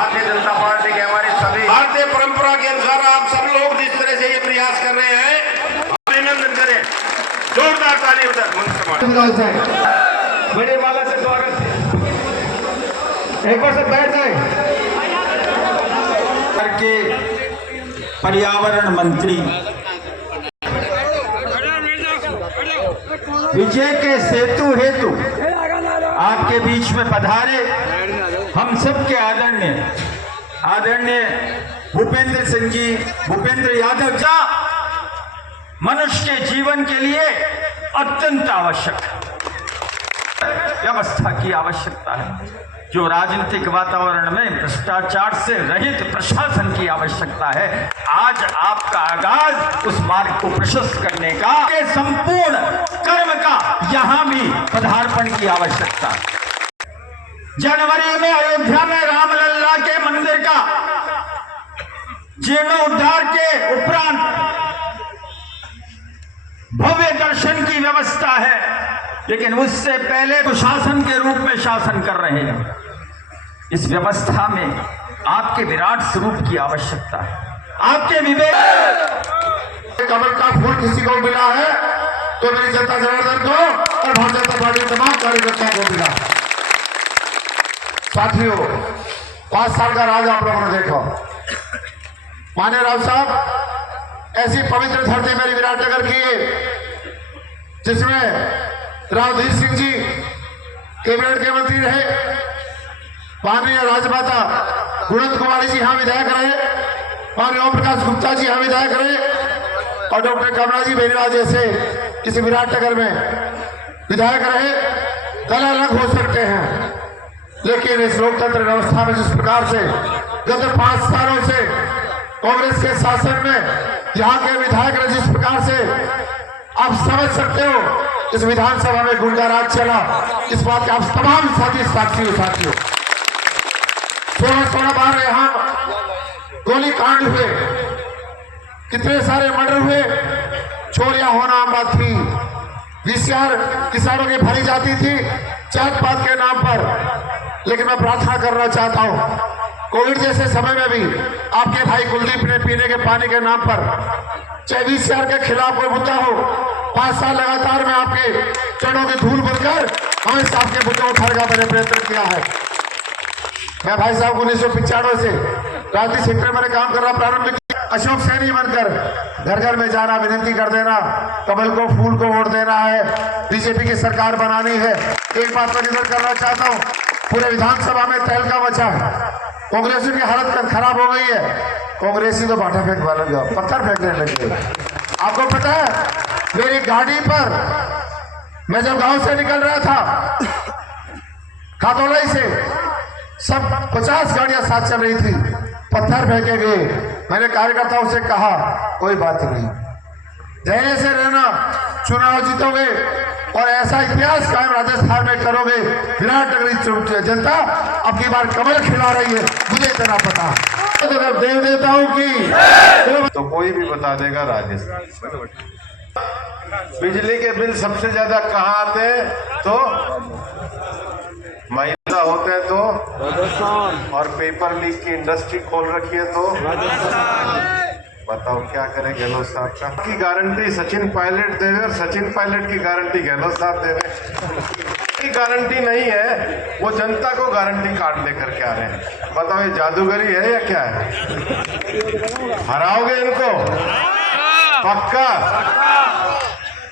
Bharatiya Janata party के हमारे सभी भारतीय परंपरा के अनुसार आप सब लोग जिस तरह से ये प्रयास कर रहे हैं, अभिनंदन करें, जोरदार ताली बजाएं। बड़े माला से स्वागत है। एक बार सब बैठ जाए। के पर्यावरण मंत्री विजय के सेतु हेतु आपके बीच में पधारे हम सबके आदरणीय भूपेंद्र सिंह जी, भूपेंद्र यादव जी, मनुष्य के जीवन के लिए अत्यंत आवश्यक व्यवस्था की आवश्यकता है। जो राजनीतिक वातावरण में भ्रष्टाचार से रहित प्रशासन की आवश्यकता है, आज आपका आगाज उस मार्ग को प्रशस्त करने का, संपूर्ण कर्म का यहां भी पदार्पण की आवश्यकता है। जनवरी में अयोध्या में रामलला के मंदिर का जीर्णोद्धार के उपरांत भव्य दर्शन की व्यवस्था है, लेकिन उससे पहले तो शासन के रूप में शासन कर रहे हैं। इस व्यवस्था में आपके विराट स्वरूप की आवश्यकता है, आपके विवेक। कमल का फूल किसी को मिला है तो मेरी जनता जनार्दन को और भारतीय जनता पार्टी के तमाम कार्यकर्ताओं को मिला। साथियों, 5 साल का राज आप लोगों ने देखा। मान्य राव साहब ऐसी पवित्र धरती मेरी विराटनगर की है जिसमें रावधीर सिंह जी कैबिनेट के मंत्री रहे, माननीय राजमाता गुणवंत कुमारी जी यहाँ विधायक रहे, माननीय ओम प्रकाश गुप्ता जी यहाँ विधायक रहे, और डॉक्टर कमला जी बेनीवाल जैसे इस विराटनगर में विधायक रहे। दल अलग हो सकते हैं, लेकिन इस लोकतंत्र व्यवस्था में जिस प्रकार से गत 5 सालों से कांग्रेस के शासन में यहाँ के विधायक ने जिस प्रकार से, आप समझ सकते हो इस विधानसभा में गुंडा राज चला, इस बात के आप तमाम साथियों 16 बार यहाँ गोली कांड हुए, कितने सारे मर्डर हुए, चोरियां होना आम बात थी, वीसीआर किसानों की भरी जाती थी जात पात के नाम पर। लेकिन मैं प्रार्थना करना चाहता हूं, कोविड जैसे समय में भी आपके भाई कुलदीप ने पीने के पानी के नाम पर, चाहे वीसीआर के खिलाफ कोई मुद्दा हो, 5 साल लगातार मैं आपके चरणों की धूल बनकर हमेशा आपके मुद्दों को उठाने का मैंने प्रयत्न किया है। मैं भाई साहब 1995 से राजनीतिक क्षेत्र में काम करना प्रारंभ किया। अशोक सैनी बनकर घर घर में जाना, विनती कर देना, कमल को फूल को वोट देना है, बीजेपी की सरकार बनानी है। एक बात मैं निवेदन करना चाहता हूँ, पूरे विधानसभा में तहलका मचा है, कांग्रेसियों की हालत खराब हो गई है। कांग्रेसी तो बाटा फेंक वाले पत्थर फेंकने लगे। आपको पता है मेरी गाड़ी पर मैं जब गांव से निकल रहा था खातौलाई से, सब 50 गाड़ियां साथ चल रही थी, पत्थर फेंके गए। मैंने कार्यकर्ताओं से कहा कोई बात नहीं, धैर्य से रहना, चुनाव जीतोगे और ऐसा इतिहास कायम राजस्थान में करोगे। विराटनगर जनता अब की बार कमल खिला रही है, मुझे इतना पता। तो देव देवताओं की तो कोई भी बता देगा राजस्थान। बिजली के बिल सबसे ज्यादा कहाँ आते हैं? तो महिला होते हैं तो राजस्थान, और पेपर लीक की इंडस्ट्री खोल रखी है तो राजस्थान। बताओ क्या करें गहलोत साहब का? की गारंटी सचिन पायलट देवे और सचिन पायलट की गारंटी गहलोत साहब देवे। की गारंटी नहीं है, वो जनता को गारंटी कार्ड लेकर के आ रहे हैं। बताओ ये जादूगरी है या क्या है? हराओगे इनको पक्का?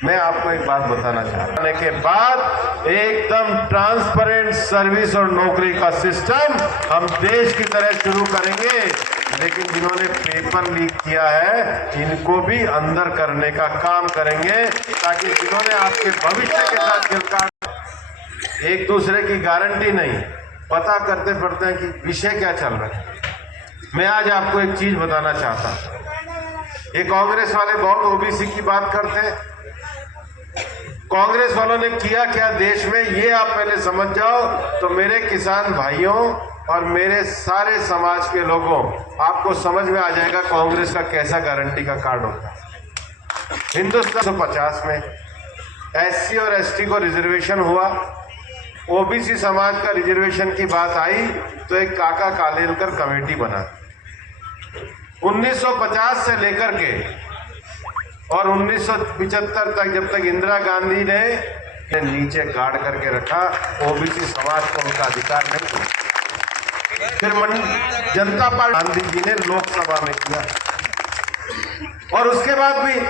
मैं आपको एक बात बताना चाहता हूं, के बाद एकदम ट्रांसपेरेंट सर्विस और नौकरी का सिस्टम हम देश की तरह शुरू करेंगे। लेकिन जिन्होंने पेपर लीक किया है इनको भी अंदर करने का काम करेंगे, ताकि जिन्होंने आपके भविष्य के साथ खिलवाड़, एक दूसरे की गारंटी नहीं, पता करते पड़ते हैं कि विषय क्या चल रहा है। मैं आज आपको एक चीज बताना चाहता हूं, ये कांग्रेस वाले बहुत ओबीसी की बात करते हैं। कांग्रेस वालों ने किया क्या देश में, ये आप पहले समझ जाओ तो मेरे किसान भाइयों और मेरे सारे समाज के लोगों, आपको समझ में आ जाएगा कांग्रेस का कैसा गारंटी का कार्ड होता है। हिंदुस्तान 1950 में एससी और एसटी को रिजर्वेशन हुआ, ओबीसी समाज का रिजर्वेशन की बात आई तो एक काका कालेलकर कमेटी बना। 1950 से लेकर के और 1975 तक, जब तक इंदिरा गांधी ने नीचे गाड़ करके रखा, ओबीसी समाज को उनका अधिकार नहीं दिया। फिर जनता पार्टी गांधी जी ने लोकसभा में किया और उसके बाद भी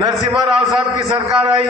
नरसिम्हा राव साहब की सरकार आई,